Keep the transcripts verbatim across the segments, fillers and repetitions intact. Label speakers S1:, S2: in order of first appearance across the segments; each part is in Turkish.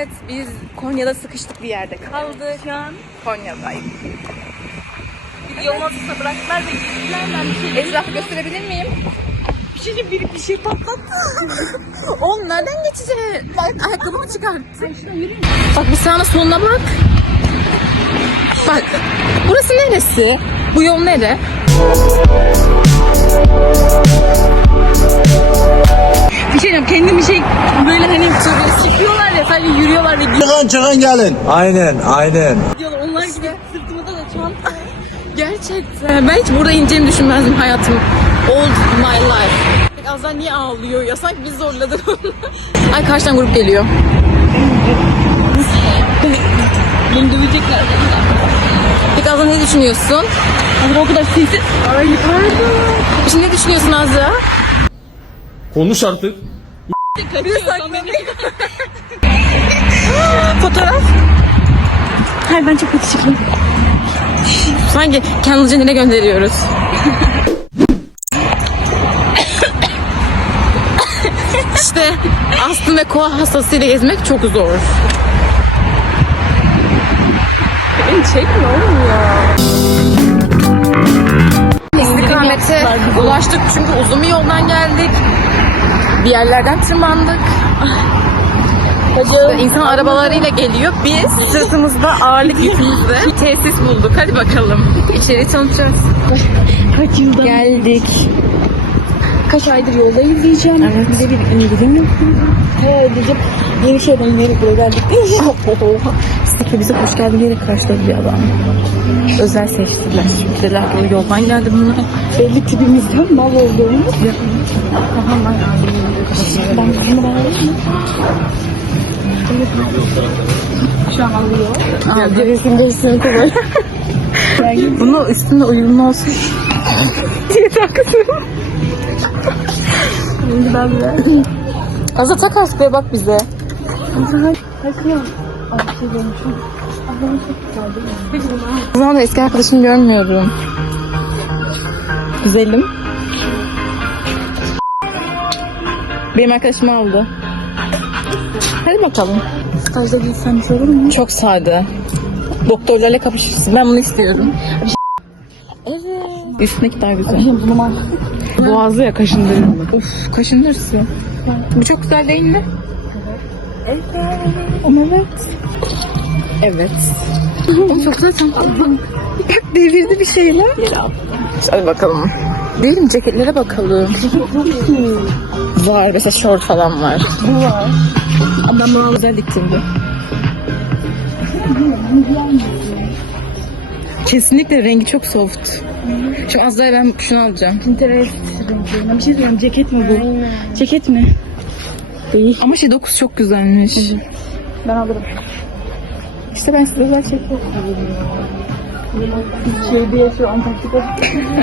S1: Evet, biz Konya'da sıkıştık bir yerde kaldık. Şu an Konya'dayım.
S2: Biz yol masasına bıraktılar ve gittiler. Ben bir şey
S1: Etrafı gösterebilir miyim?
S2: bir şey bir, bir şey patlattı.
S1: Oğlum nereden geçeceğiz? Bak ayakkabımı çıkarttım. Bak bir sağına soluna bak. Bak burası neresi? Bu yol nere?
S2: Bir şey diyeyim, kendi bir şey böyle hani böyle çıkıyorlar ya, sadece yürüyorlar ve
S3: Çıkın çıkın gelin. Aynen aynen.
S2: gidiyorlar. Onlar gibi sırtımda da çanta.
S1: Gerçekten. Ben hiç burada ineceğimi düşünmezdim hayatım. All my life. Azdan niye ağlıyor ya? Sanki biz zorladık onu. Ay karşıdan grup geliyor.
S2: Beni dövecekler.
S1: Peki Azra ne düşünüyorsun?
S2: Hazır o kadar sessiz.
S1: Ay pardon. Şimdi ne düşünüyorsun Azra?
S4: Konuş artık.
S2: Kaçıyorsan beni.
S1: Fotoğraf.
S2: Hayır, ben çok kötü çıkayım.
S1: Sanki Kendall Jenner'e gönderiyoruz. İşte astım ve koa hastasıyla gezmek çok zor. Beni çekme oğlum ya. İstikamete ulaştık çünkü uzun bir yoldan geldik. Bir yerlerden tırmandık. İşte insan arabalarıyla geliyor. Biz sırtımızda ağırlık yükümüzde bir tesis bulduk. Hadi bakalım. İçeri tanıtacağız.
S2: Kaç yıldan
S1: Geldik.
S2: kaç aydır yoldayız diyeceğim.
S1: Evet.
S2: Bize bir indirim yapıyor. He diyeceğim. Yeni şeyden yeni buraya geldik diyeceğim.
S1: Peki bizi hoş geldin diyerek karşıladı bir adam. Özel seçtiler. Dediler ki o yoldan geldi bunlar.
S2: Belli tipimizden mal olduğumuz. Ben bunu bağlayayım mı? Şu an alıyor.
S1: Aa, bir resimde hissini kullan. Bunu üstünde uyumlu olsun. diye takısın.
S2: Şimdi ben de.
S1: Azra tak askıya bak bize.
S2: Bakıyorum. Ay şey görmüşüm. Allah'ım çok güzel değil mi? Peki bunu
S1: O zaman da eski arkadaşımı görmüyorum. Güzelim. Benim arkadaşımı aldı. Hadi bakalım.
S2: stajda giysem bir şey olur mu?
S1: Çok sade. Doktorlarla kapışırsın. Ben bunu istiyorum. Evet. Üstündeki daha güzel.
S2: Bunu var.
S1: Boğazı ya kaşındırır. Uf kaşındırsın. Bu çok güzel değil mi?
S2: Evet.
S1: Evet. Evet. Oğlum çok güzel sen. Bak devirdi bir şeyler.
S2: Yere al.
S1: Hadi bakalım. Değil mi? Ceketlere bakalım. Var. Mesela şort falan var.
S2: Bu var.
S1: Ama ben bunu özel diktim bu. Kesinlikle rengi çok soft. Şimdi az daha ben şunu alacağım.
S2: Pinterest renklerinden bir şey söyleyeyim. Ceket mi bu? Aynen. Ceket mi? Değil.
S1: Ama şey dokusu çok güzelmiş.
S2: Ben alırım.
S1: İşte ben size özel çekiyorum.
S2: Şey diye şu Antarktika.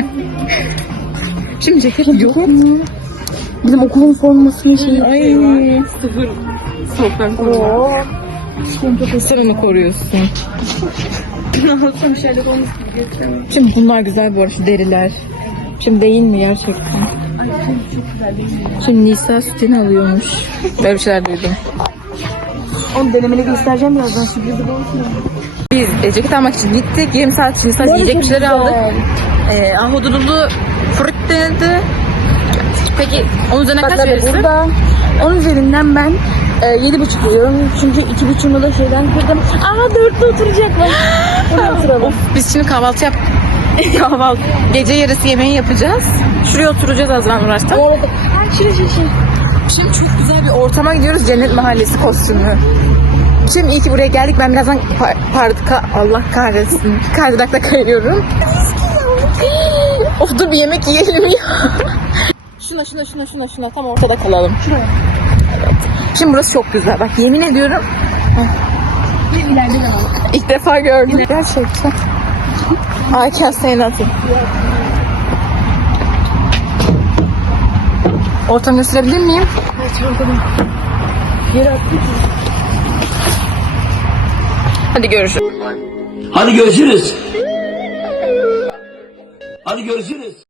S1: Şimdi ceket yok mu?
S2: Bizim okulun formasının şeyi.
S1: Ay. Sıfır. Soğuktan koruma.
S2: Oo.
S1: Sen onu koruyorsun.
S2: Ne alsam Sherlock Holmes gibi göstereyim.
S1: Şimdi bunlar güzel bu arada şu deriler. Şimdi değil mi gerçekten?
S2: Ay çok, çok güzel değil mi?
S1: Şimdi Nisa sütini alıyormuş. Böyle bir şeyler duydum.
S2: Onu denemeni göstereceğim birazdan. Sürprizi bu olsun.
S1: Biz e, ceket almak için gittik. yarım saat için Nisa yiyecek bir şeyler aldık. E, ahududulu fruit denedi. Peki onun üzerine kaç verirsin?
S2: Burada onun üzerinden ben e, yedi buçuk veriyorum. Çünkü iki buçuğumu da şeyden kırdım. Aa dörtte oturacaklar. Oraya oturalım.
S1: Biz şimdi kahvaltı yap. kahvaltı. Gece yarısı yemeği yapacağız. Şuraya oturacağız az ben uğraştım.
S2: Orada. Ha şuraya şuraya şuraya.
S1: Şimdi çok güzel bir ortama gidiyoruz. Cennet Mahallesi kostümü. Şimdi iyi ki buraya geldik. Ben birazdan par parka Allah kahretsin. Kaydırakta kayıyorum. Of dur bir yemek yiyelim ya. şuna şuna şuna şuna şuna tam ortada kalalım.
S2: Şuraya.
S1: Evet. Şimdi burası çok güzel. Bak yemin ediyorum.
S2: Bir ileride de var.
S1: İlk defa gördüm. Gerçekten. I can't say nothing. Ortamı gösterebilir miyim?
S2: Evet ortada. Yere attık.
S1: Hadi görüşürüz.
S3: Hadi görüşürüz. Hadi görüşürüz.